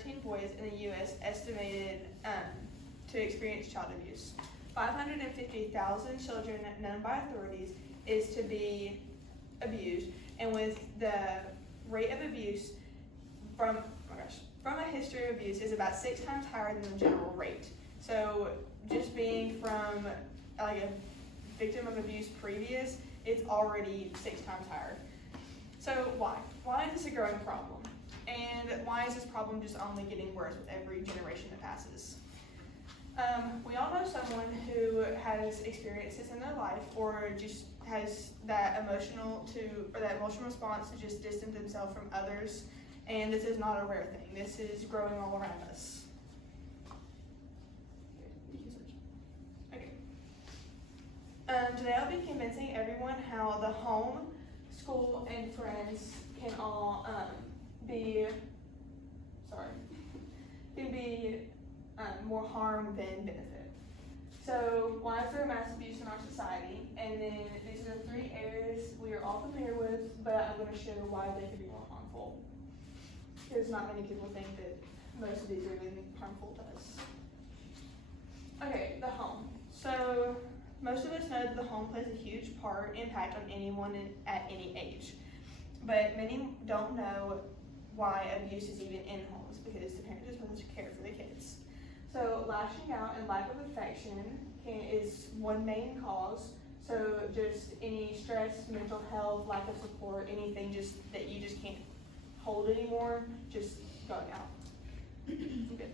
13 boys in the U.S. estimated to experience child abuse. 550,000 children known by authorities is to be abused, and with the rate of abuse from a history of abuse is about 6 times higher than the general rate. So just being from like a victim of abuse previous, it's already 6 times higher. So why? Why is this a growing problem? And why is this problem just only getting worse with every generation that passes? We all know someone who has experienced this in their life, or just has that emotional response to just distance themselves from others. And this is not a rare thing. This is growing all around us. Okay. Today I'll be convincing everyone how the home, school, and friends can all be more harm than benefit. So why is there mass abuse in our society? And then these are the 3 areas we are all familiar with, but I'm going to show why they could be more harmful. Because not many people think that most of these are even harmful to us. Okay, the home. So most of us know that the home plays a huge impact on anyone at any age. But many don't know why abuse is even in homes, because the parents are supposed to care for the kids. So lashing out and lack of affection is one main cause. So just any stress, mental health, lack of support, anything just that you just can't hold anymore, just going out. Good.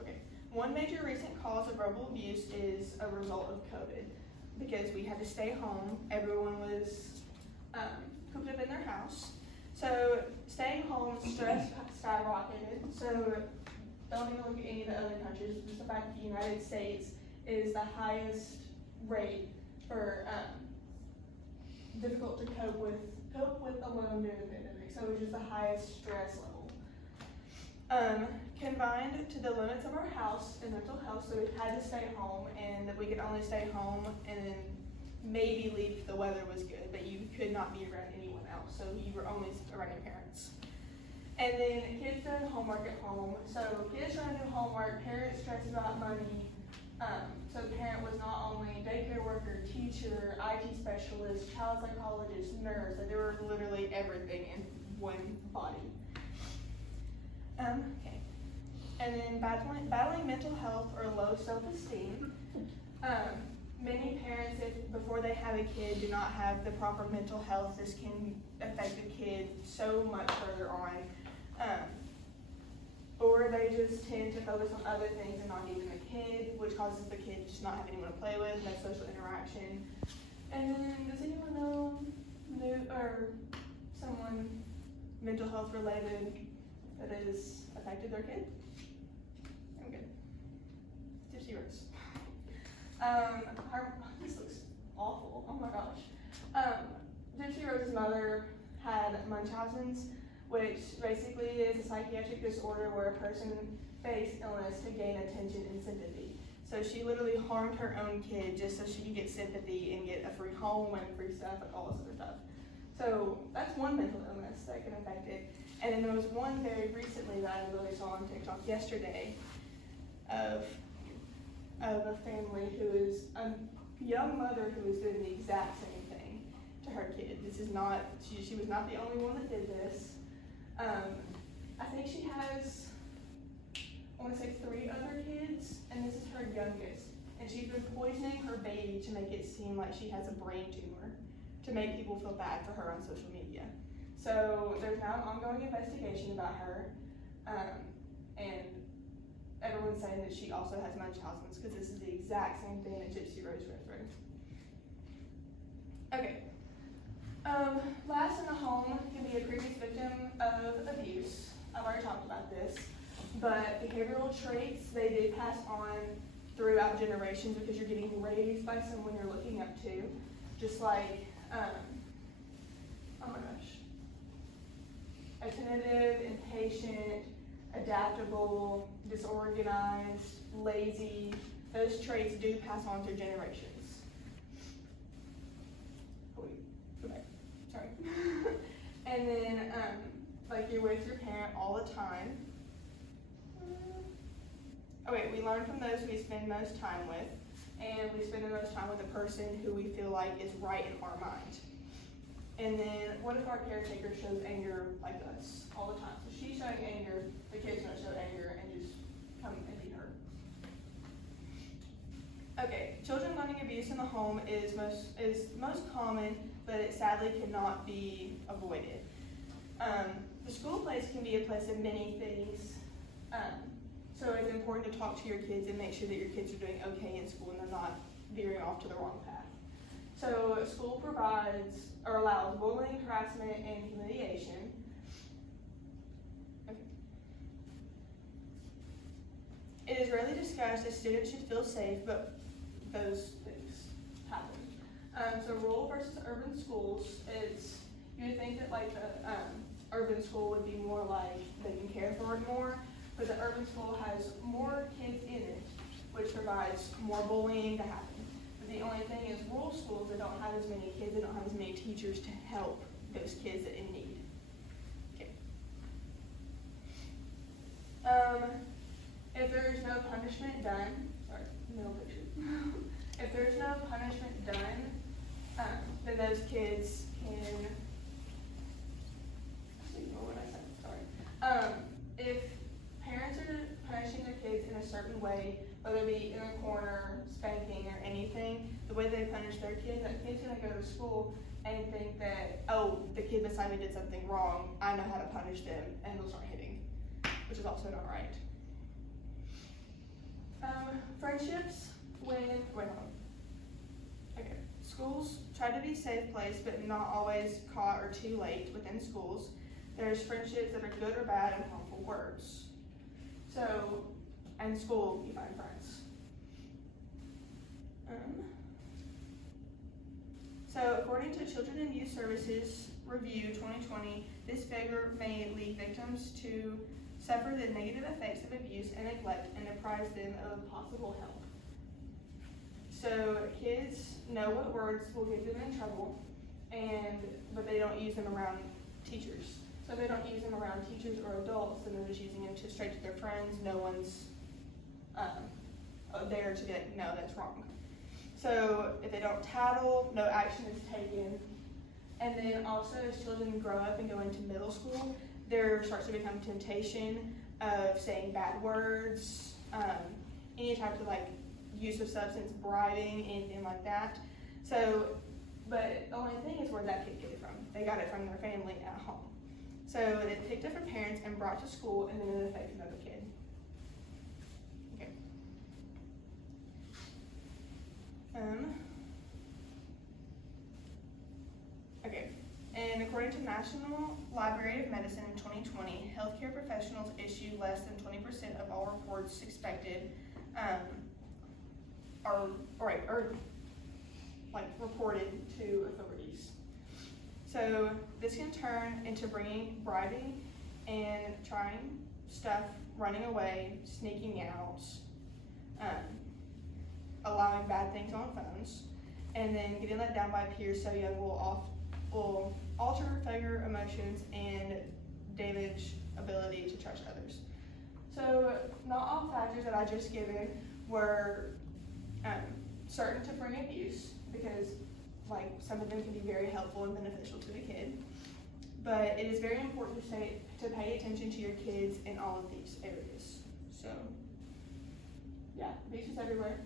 Okay. One major recent cause of verbal abuse is a result of COVID, because we had to stay home. Everyone was cooped up in their house. So staying home, stress skyrocketed. So don't even look at any of the other countries. Just the fact that the United States is the highest rate for difficult to cope with alone during the pandemic. So it was just the highest stress level. Combined to the limits of our house and mental health, so we had to stay home, and that we could only stay home and then maybe leave if the weather was good, but you could not be around anyone else, so you were only around your parents. And then kids doing homework at home. So kids trying to do homework, parents stressed about money. So the parent was not only daycare worker, teacher, IT specialist, child psychologist, nurse, like there were literally everything in one body. Okay. And then battling mental health or low self-esteem. Many parents, before they have a kid, do not have the proper mental health. This can affect the kid so much further on. Or they just tend to focus on other things and not even the kid, which causes the kid to just not have anyone to play with, no social interaction. And then, does anyone know someone mental health related that has affected their kid? I'm good. Tipsy Rose. This looks awful. Oh my gosh. Tipsy Rose's mother had Munchausen's, which basically is a psychiatric disorder where a person fakes illness to gain attention and sympathy. So she literally harmed her own kid just so she could get sympathy and get a free home and free stuff and all this other stuff. So that's one mental illness that can affect it. And then there was one very recently that I really saw on TikTok yesterday of a family who is a young mother who is doing the exact same thing to her kid. This is not, she was not the only one that did this. I think she has, I want to say 3 other kids, and this is her youngest. And she's been poisoning her baby to make it seem like she has a brain tumor, to make people feel bad for her on social media. So there's now an ongoing investigation about her, and everyone's saying that she also has Munchausen's, because this is the exact same thing that Gypsy Rose went through. Okay. Last in the home can be a previous victim of abuse. I've already talked about this, but behavioral traits, they did pass on throughout generations because you're getting raised by someone you're looking up to, just like, oh my gosh, attentive, impatient, adaptable, disorganized, lazy. Those traits do pass on through generations. Oh, wait, go back. Sorry. And then, like you're with your parent all the time. Okay, we learn from those we spend most time with, and we spend the most time with the person who we feel like is right in our mind. And then, what if our caretaker shows anger like us all the time? So she's showing anger, the kid's gonna show anger and just come and beat her. Okay, children learning abuse in the home is most common, but it sadly cannot be avoided. The school place can be a place of many things. So it's important to talk to your kids and make sure that your kids are doing okay in school and they're not veering off to the wrong path. So school provides or allows bullying, harassment, and humiliation. Okay. It is rarely discussed as students should feel safe, but those things happen. So rural versus urban schools is, you would think that like the urban school would be more like they can care for it more, but the urban school has more kids in it, which provides more bullying to happen. But the only thing is rural schools, they don't have as many kids, they don't have as many teachers to help those kids that in need. Okay. If there's no punishment done, sorry, middle picture. If there's no punishment done, then those kids can, what I said, sorry. If parents are punishing their kids in a certain way, whether it be in a corner, spanking, or anything, the way they punish their kids, that kid's gonna go to school and think that, oh, the kid beside me did something wrong, I know how to punish them, and they'll start hitting, which is also not right. Friendships okay. Schools try to be a safe place, but not always caught or too late within schools. There's friendships that are good or bad and harmful words. So, in school, you find friends. So, according to Children and Youth Services Review 2020, this figure may lead victims to suffer the negative effects of abuse and neglect and deprive them of possible help. So, kids know what words will get them in trouble, but they don't use them around teachers. So if they don't use them around teachers or adults, then they're just using them straight to their friends. No one's there to get, no, that's wrong. So if they don't tattle, no action is taken. And then also as children grow up and go into middle school, there starts to become temptation of saying bad words, any type of like use of substance, bribing, anything like that. So, but the only thing is where that kid get it from. They got it from their family at home. So they picked up from parents and brought to school, and then it affects another kid. Okay. Okay. And according to National Library of Medicine in 2020, healthcare professionals issue less than 20% of all reports expected, or reported to authorities. So this can turn into bribing and trying stuff, running away, sneaking out, allowing bad things on phones, and then getting let down by peers so young will alter failure emotions and damage ability to trust others. So not all factors that I just given were certain to bring abuse, because like some of them can be very helpful and beneficial to the kid. But it is very important to pay attention to your kids in all of these areas. So yeah, abuse is everywhere.